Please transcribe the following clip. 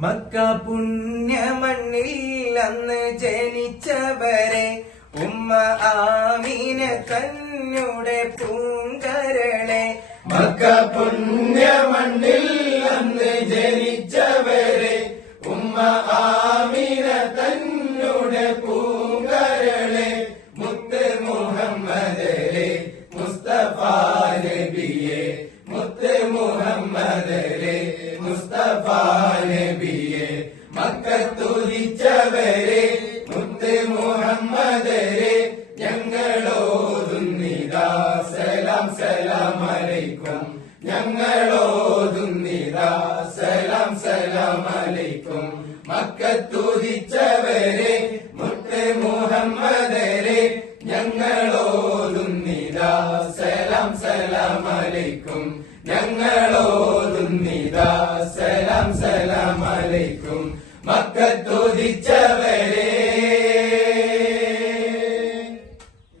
Mecca പുണ്യമണ്ണിൽ അന്ന് ജനിച്ചവരെ ഉമ്മ ആമീന തന്നെ പൂങ്കരളെ. മക്ക പുണ്യമണ്ണിൽ അന്ന് ജനിച്ചവരെ ഉമ്മ ആമീന തന്നെ പൂങ്കരളെ. മുത്ത് മുഹമ്മദരെ മുസ്തഫ നബിയെ, മുത്ത് മുഹമ്മദരെ മുസ്തഫ നബിയെ. മക്കത്തുദിച്ചവരെ മുത്ത് മുഹമ്മദരെ ഞങ്ങളോതുന്നിതാ സലാം സലാം അലൈക്കും. ഞങ്ങളോതുന്നിതാ സലാം സലാം അലൈക്കും. മക്കത്തുദിച്ചവരെ മുത്ത് മുഹമ്മദരെ ഞങ്ങളോതുന്നിതാ സലാം സലാം അലൈക്കും. ഞങ്ങളോതുന്നിതാ സലാം സലാം അലൈക്കും. മക്കത്തുദിച്ചവരെ